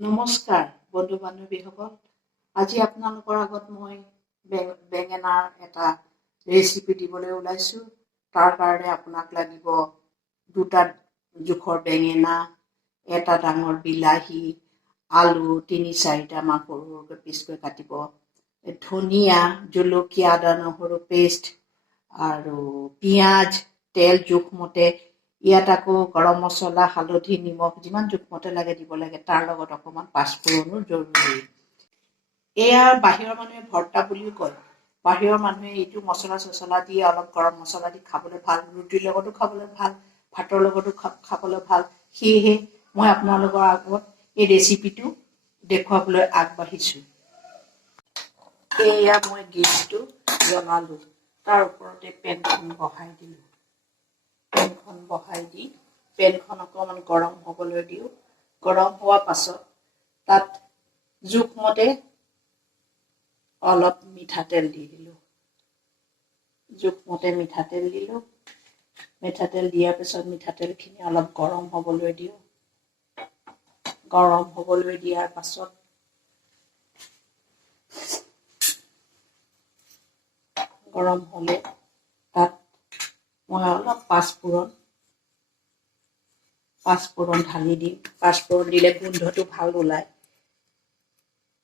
নমস্কাৰ বন্ধু বান্ধৱীসকল। আজি আপোনালোকৰ আগত মই বেঙেনাৰ এটা ৰেচিপি দিবলৈ ওলাইছোঁ। তাৰ কাৰণে আপোনাক লাগিব দুটা জোখৰ বেঙেনা, এটা ডাঙৰ বিলাহী, আলু ৩-৪টামান সৰু সৰুকৈ পিচকৈ কাটিব, ধনিয়া, জলকীয়া, আদা নহৰু পেষ্ট আৰু পিঁয়াজ, তেল জোখমতে। ইয়াত আকৌ গৰম মছলা, হালধি, নিমখ যিমান জোখমতে লাগে দিব লাগে। তাৰ লগত অকণমান পাঁচফোৰণো জৰুৰী। এয়া বাহিৰৰ মানুহে ভৰ্তা বুলিও কয়। বাহিৰৰ মানুহে এইটো মছলা চছলা দি অলপ গৰম মছলা দি খাবলৈ ভাল, ৰুটিৰ লগতো খাবলৈ ভাল, ভাতৰ লগতো খাবলৈ ভাল। সেয়েহে মই আপোনালোকৰ আগত এই ৰেচিপিটো দেখুৱাবলৈ আগবাঢ়িছোঁ। এয়া মই গেছটো জ্বলালোঁ, তাৰ ওপৰতে পেনখন বহাই দিলোঁ। পেনখন বহাই দি পেনখন অকণমান গৰম হ'বলৈ দিওঁ। গৰম হোৱাৰ পাছত তাত জোখমতে অলপ মিঠাতেল দি দিলোঁ। জোখমতে মিঠাতেল দিলোঁ। মিঠাতেল দিয়াৰ পিছত মিঠাতেলখিনি অলপ গৰম হ'বলৈ দিওঁ। গৰম হ'বলৈ দিয়াৰ পাছত গৰম হ'লে তাত মই অলপ পাঁচফোৰণ ঢালি দিম। পাঁচফোৰণ দিলে গোন্ধটো ভাল ওলায়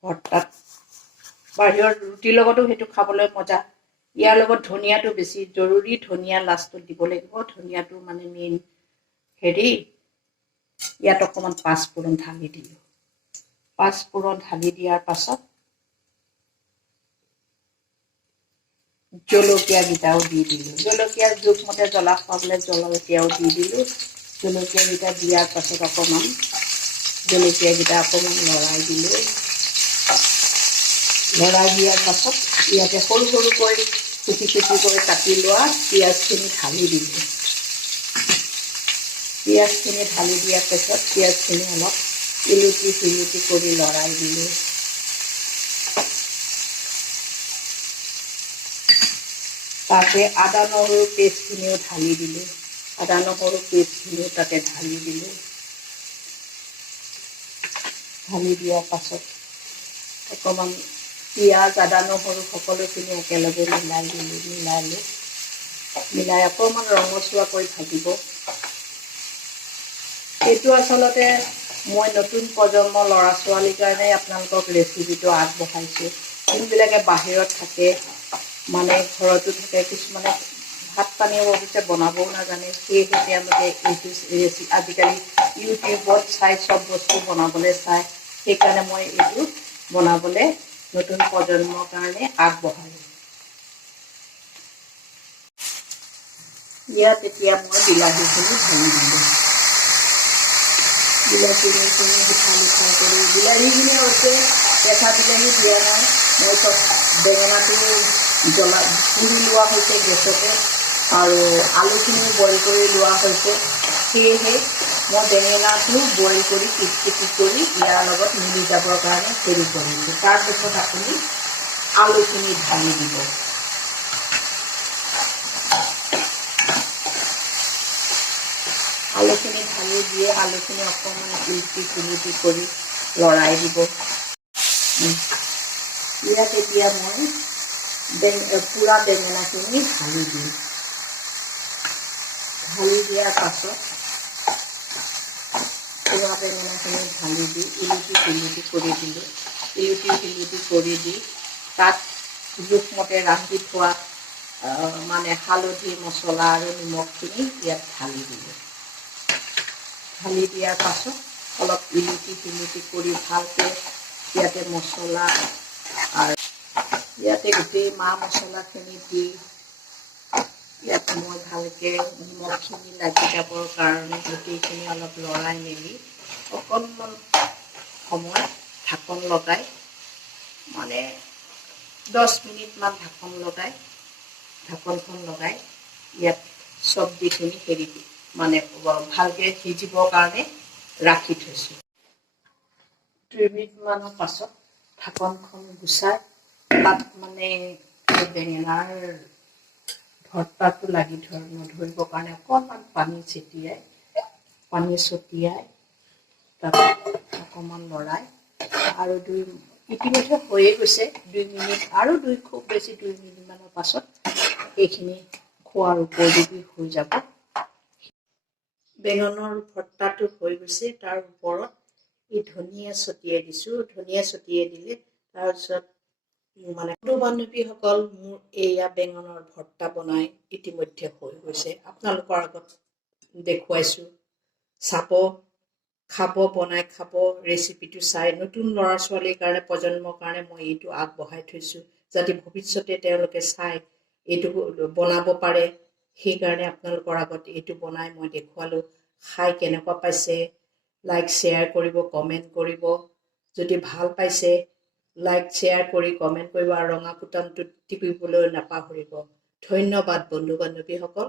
ভৰ্তাত। বাহিৰৰ ৰুটিৰ লগতো সেইটো খাবলৈ মজা। ইয়াৰ লগত ধনিয়াটো বেছি জৰুৰী। ধনিয়া লাষ্টত দিব লাগিব। ধনিয়াটো মানে মেইন হেৰি। ইয়াত অকণমান পাঁচফোৰণ ঢালি দিলোঁ। পাঁচফোৰণ ঢালি দিয়াৰ পাছত জলকীয়াকেইটাও দি দিলোঁ। জলকীয়া জোখমতে জ্বলা খাবলৈ জলকীয়াও দি দিলোঁ। জলকীয়াকেইটা দিয়াৰ পাছত জলকীয়াকেইটা অকণমান লৰাই দিলোঁ। লৰাই দিয়াৰ পাছত ইয়াতে সৰু সৰুকৈ কুটি কৰি কাটি লোৱা পিঁয়াজখিনি ঢালি দিলোঁ। পিঁয়াজখিনি ঢালি দিয়াৰ পাছত পিঁয়াজখিনি অলপ ইলুটি কৰি লৰাই দিলোঁ। তাতে আদা নহৰু পেষ্টখিনিও ঢালি দিলোঁ। আদা নহৰু পেষ্টখিনিও তাতে ঢালি দিলোঁ। ঢালি দিয়াৰ পাছত অকণমান পিঁয়াজ, আদা নহৰু সকলোখিনি একেলগে মিলাই দিলোঁ। মিলাই অকণমান ৰঙচুৱা কৰি ভাজিব। এইটো আচলতে মই নতুন প্ৰজন্মৰ ল'ৰা ছোৱালীৰ কাৰণে আপোনালোকক ৰেচিপিটো আগবঢ়াইছোঁ। যোনবিলাকে বাহিৰত থাকে, মানে ঘৰতো থাকে, কিছুমানে ভাত পানীও অৱশ্যে বনাবও নাজানে। সেয়েহে তেওঁলোকে এইটো আজিকালি ইউটিউবত চাই চব বস্তু বনাবলৈ চায়। সেইকাৰণে মই এইটো বনাবলৈ নতুন প্ৰজন্মৰ কাৰণে আগবঢ়ালোঁ। ইয়াত এতিয়া মই বিলাহীখিনি ঢালি দিলোঁ। বিলাহীখিনি মিঠা কৰি বিলাহীখিনি হৈছে কেঁচা বিলাহী দিয়া নাই। মই চব বেঙেনাটো পুৰি লোৱা হৈছে গেছতে, আৰু আলুখিনিও বইল কৰি লোৱা হৈছে। সেয়েহে মই বেঙেনাটো বইল কৰি কুটি কৰি ইয়াৰ লগত মিলি যাবৰ কাৰণে হেৰি কৰিছোঁ। তাৰপিছত আপুনি আলুখিনি ঢালি দিব। আলুখিনি ঢালি দিয়ে আলুখিনি অকণমান ইলুটি কৰি লৰাই দিব। ইয়াত এতিয়া মই পুৰা বেঙেনাখিনি ঢালি দিম। ঢালি দিয়াৰ পাছত পুৰা বেঙেনাখিনি ঢালি দি ইলুটি কৰি দিলোঁ। ইলুটি কৰি দি তাত জোখমতে ৰান্ধি থোৱা মানে হালধি, মছলা আৰু নিমখখিনি ইয়াত ঢালি দিলোঁ। ঢালি দিয়াৰ পাছত অলপ ইলুটি কৰি ভালকৈ ইয়াতে মছলা আৰু ইয়াতে গোটেই মা মছলাখিনি দি ইয়াত মই ভালকৈ নিমখখিনি লাগি যাবৰ কাৰণে গোটেইখিনি অলপ লৰাই মেলি অকণমান সময় ঢাকন লগাই, মানে 10 মিনিটমান ঢাকনখন লগাই ইয়াত চব্জিখিনি মানে ভালকৈ সিজিবৰ কাৰণে ৰাখি থৈছোঁ। 2 মিনিটমানৰ পাছত ঢাকনখন গুচাই তাত মানে বেঙেনাৰ ভৰ্তাটো লাগি নধৰিবৰ কাৰণে অকণমান পানী ছটিয়াই তাত অকণমান লৰাই আৰু ইতিমধ্যে হৈয়ে গৈছে 2 মিনিট আৰু খুব বেছি 2 মিনিটমানৰ পাছত এইখিনি খোৱাৰ উপযোগী হৈ যাব। বেঙেনাৰ ভৰ্তাটো হৈ গৈছে, তাৰ ওপৰত এই ধনিয়া ছটিয়াই দিছোঁ। ধনিয়া ছটিয়াই দিলে তাৰপিছত বন্ধু বান্ধৱীসকল, মোৰ এয়া বেঙেনাৰ ভৰ্তা বনাই ইতিমধ্যে হৈ গৈছে। আপোনালোকৰ আগত দেখুৱাইছোঁ, চাব, খাব, বনাই খাব, ৰেচিপিটো চাই। নতুন ল'ৰা ছোৱালীৰ কাৰণে, প্ৰজন্মৰ কাৰণে মই এইটো আগবঢ়াই থৈছোঁ, যাতে ভৱিষ্যতে তেওঁলোকে চাই এইটো বনাব পাৰে। সেইকাৰণে আপোনালোকৰ আগত এইটো বনাই মই দেখুৱালোঁ। খাই কেনেকুৱা পাইছে লাইক শ্বেয়াৰ কৰিব, কমেণ্ট কৰিব। যদি ভাল পাইছে লাইক শ্বেয়াৰ কৰি কমেণ্ট কৰিব আৰু ৰঙা বুটামটো টিপিবলৈ নাপাহৰিব। ধন্যবাদ বন্ধু বান্ধৱীসকল।